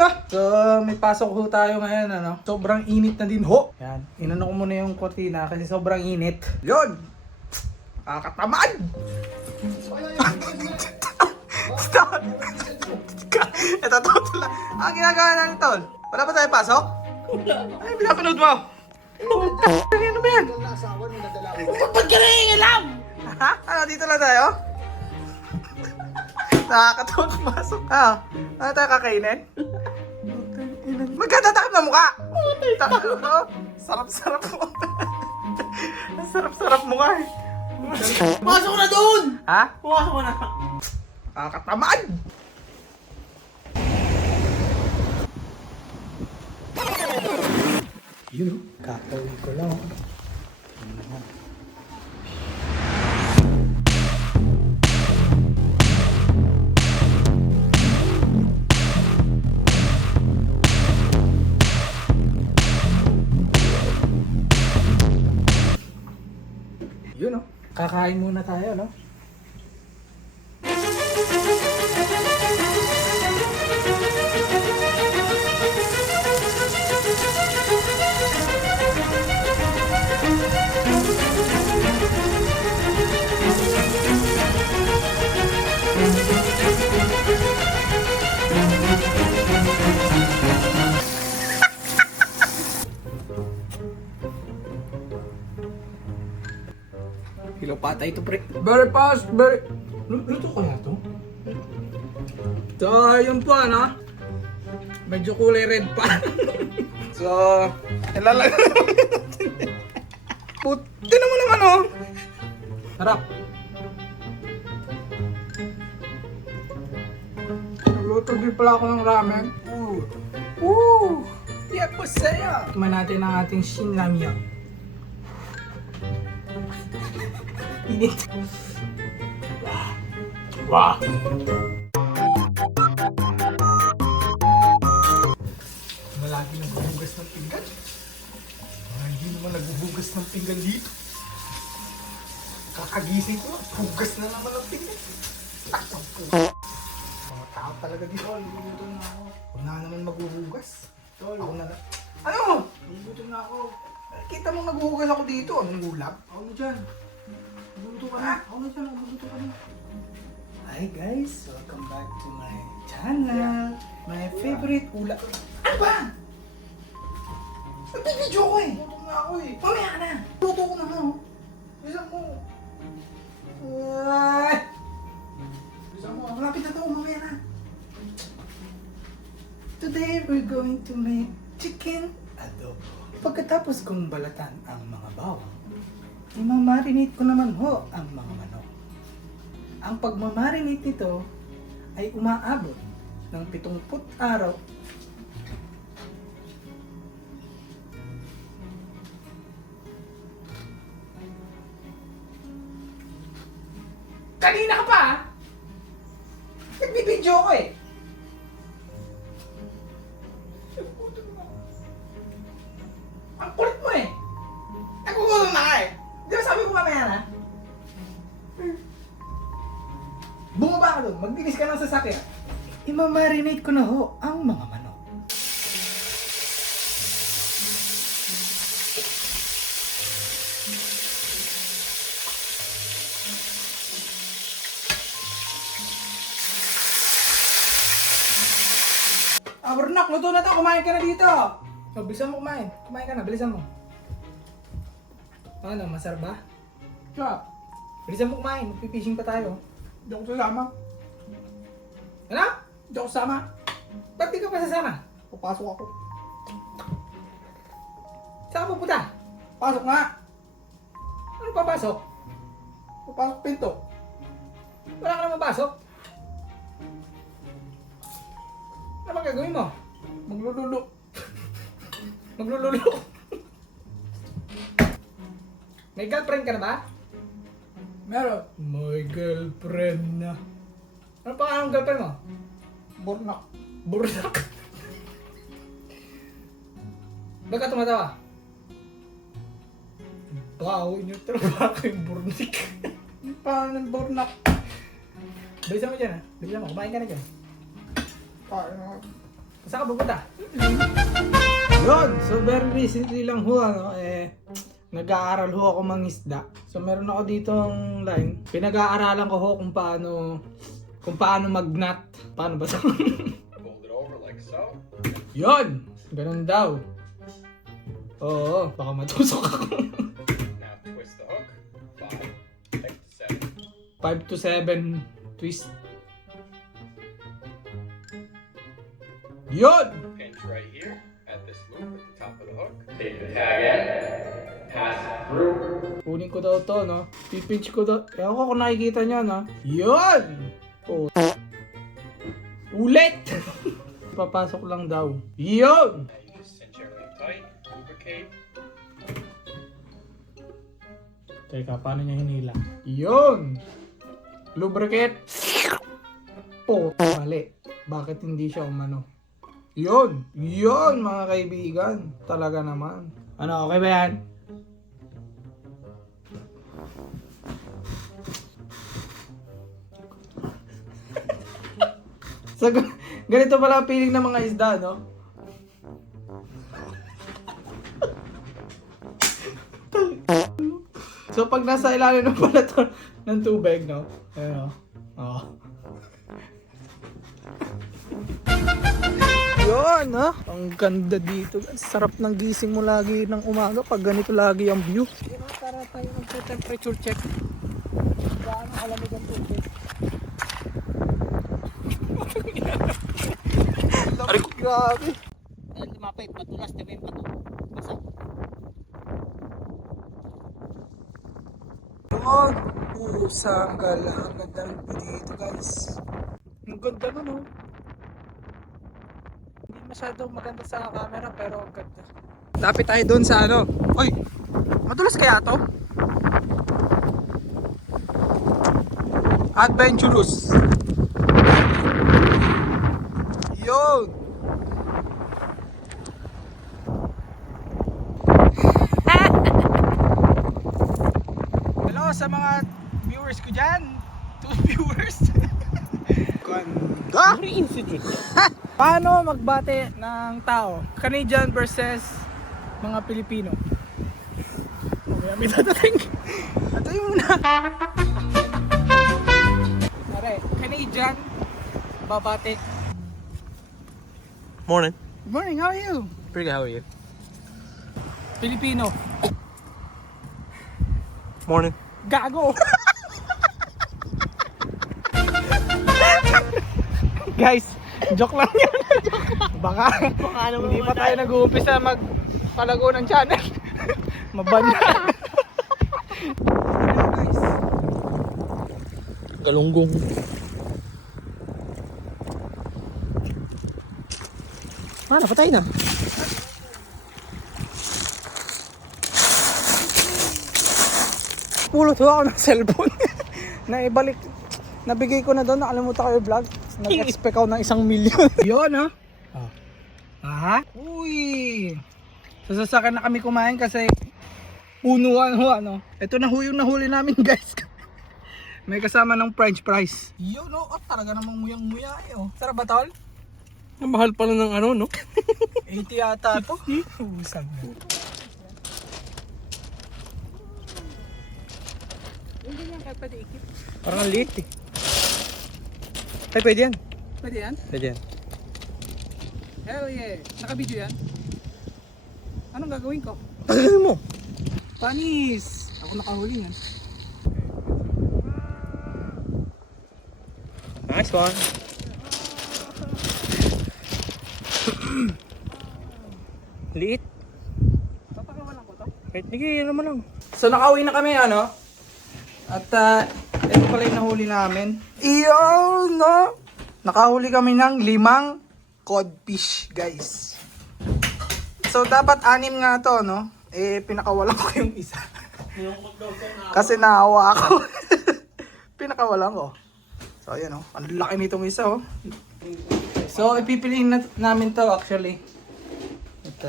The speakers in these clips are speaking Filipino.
na. So, may pasok ho tayo ngayon, ano. Sobrang init na din ho. Yan. Inano ko muna yung kortina kasi sobrang init. Yun! Kakatamad! Stop! Ito, tol lang. Ang ginagawa natin, tol. Wala ba tayo pasok? Ay, pinapanood mo. Ano ba yan? Ba't ka nangingilam? Ha? Ano, dito lang tayo? Nakakatawag pasok. Ano tayo kakainin? Magkatatakip na mukha! Sarap-sarap mo. Sarap-sarap mukha eh. Pasok na doon! Ha? Pasok na! Kakatamad! Yun o, kakawin ko lang. Yun naman. Yun o, kakain muna tayo, no? Hello, patay to pre. Very fast, very... Luto kaya to? So, yun po, ano? Medyo kulay red pa. So, ilalagay natin. Puti naman naman, oh. Sarap. Luto din pala ako ng ramen. Yeah, po sa'yo. Kumain natin ang ating shinramyang. Init. Wow. Malagi naghuhugas ng pinggan. Hindi naman naghuhugas ng pinggan dito. Kakagising ko, hugas na naman ng pinggan. Takang po. Mga tao talaga dito. Luluto na ako. Huwag na naman maghuhugas. Ako na lang. Ano? Luluto na ako. Kita mo naghuhugas ako dito. Anong gulab? Ako na dyan. Magluluto ka na. Ako na dyan. Magluluto ka na. Hi guys! Welcome back to my channel. My favorite ulam. Ano ba? Nagbibidyo ko eh. Luto na ako eh. Mamaya ka na. Luto ko na nga oh. Bisa mo. Bisa mo. Malapit na to. Mamaya na. Today we're going to make chicken adobo. Pagkatapos kong balatan ang mga bawang, imamarinate ko naman ho ang mga manok. Ang pagmamarinate nito ay umaabot ng 70 araw. Kanina ka pa! Nagbibidyo ko eh! Ang kulit mo eh! Nagugulong na ka eh! Di ba sabi ko mamaya na? Bumaba ka doon, magbilis ka ng sasakyan. Imamarinate ko na ho ang mga manok. Bernak, luto na to, kumain ka na dito. Oh, bilisan mo kumain. Kumain ka na, bilisan mo. Ano, masarap ba? Sarap. Bilisan mo kumain, magpipishing pa tayo. Hindi ako sasama. Ano? Hindi ako sasama. Ba't di ka pa sasama? Papasok ako. Saan ka pupunta? Pasok nga. Ano papasok? Papasok pinto. Wala ka na mapasok. Ano bang gagawin mo? Maglululo. Maglululo. May girlfriend ka na ba? Meron. May girlfriend na. Ano pa ang girlfriend mo? Burnak. Burnak? Ba't ka tumatawa? Bawo niyo trabaho yung burnik. Paano ng burnak? Bilisan mo dyan ha. Bilisan mo. Kumain ka na dyan. Saan ka pupunta? Yun! So very recently lang ho, nag-aaral ho ako mangisda. So meron ako ditong line. Pinag-aaralan ko ho kung paano mag-knot. Paano ba ito? Fold it over like so. Yun! Ganun daw. Oo, baka matusok ako. Now twist the hook. 5 to 7. 5 to 7 twist. Yun! Pinch right here at this loop at the top of the hook. Take the tag end. Pass it through. Kunin ko daw to, no? Pipinch ko daw. Ewan ko kung nakikita nyo, no? Yun! Oh. Ulit! Papasok lang daw. Yun! Now you just cinch everything tight. Lubricate. Teka, paano niya hinila? Yun! Lubricate. Oh, mali. Bakit hindi siya umano? Yun! Yun, mga kaibigan. Talaga naman. Ano, okay ba yan? So, ganito pala ang feeling ng mga isda, no? So, pag nasa ilalim ng pala to, ng tubig, no? Ayun, oh. Yun, ha? Ang ganda dito. Sarap ng gising mo lagi ng umaga pag ganito lagi ang view. Yun, para tayo mag-temperature check. Gaano kalamig ang tubig. Aray ko, grabe. Alam mapay, patulas, di ba yung pato? Basa. Yun, pusang gala. Ang ganda ng view dito, guys. Ang ganda nun, oh. Hindi masyadong maganda sa camera, pero ang ganda. Lapit tayo doon sa ano. Uy, madulas kaya to? Adventurous. Yun. Hello sa mga viewers ko dyan. 2 viewers. Ganda. Very incident. Paano magbate ng tao? Canadian versus mga Pilipino. Okay, may dadating. Ito yung muna. Pare, Canadian babate. Morning. Good morning, how are you? Pretty good, how are you? Filipino. Morning. Gago! Guys, joke lang yan. Baka hindi pa tayo nag-uumpisa magpalago ng channel. Mabanda. Guys, Galunggong. Napatay na. pulot ho ako ng cellphone. Naibalik. Nabigay ko na doon, nakalimutan ko yung vlog. Nag-expect ako ng 1 million. Yun, ha? Aha. Uy. Sasasakyan na kami kumain kasi punuan ho, ano. Ito na ho yung nahuli namin, guys. May kasama ng french fries. Yun, no? Oh, talaga namang muyang-muya, eh, oh. Sarap ba, tol? Ang mahal pala ng ano, no? 80 yata to. Usag na. Hindi yan kaya pwede ikip. Parang ang liit eh. Ay, pwede yan. Pwede yan? Pwede yan. Hell yeah. Naka-video yan? Anong gagawin ko? Tagalin mo. Panis! Ako nakahuli yan. Nice one. Liit. Papakawalan ko to. Wait, nigay, naman lang. So nakauwi na kami, ano? At ito pala yung nahuli namin. Iyon, no? Nakahuli kami ng 5 codfish, guys. So dapat 6 nga to, no? Eh, pinakawalan ko yung isa. Kasi naawa ako. Pinakawalan ko. So ayan, oh. Ang laki nitong isa, oh. So ipipiliin namin to actually. At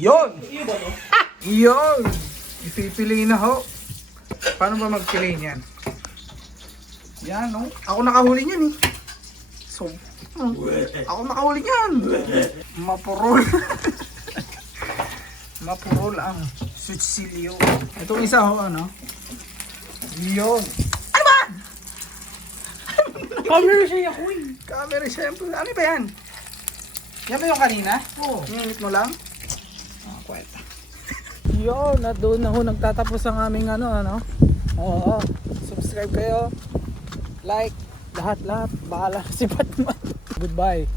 yun! Yun! Ipipiliin na ho. Paano ba magpili niyan? Yan, no? Ako nakahuli niyan, eh. So, Ako nakahuli yan. Mapurol. Mapurol ang Suchilio. Itong isa ho, ano? Yun. Ano ba? Camera siya ako eh. Camera shampoo. Ano ba yan? Yan ba yung kanina? Oo. Init mo lang? Kwenta. Yo, na doon na ho nagtatapos ang aming ano. Oo. Subscribe kayo. Like, lahat. Bahala si Batman. Goodbye.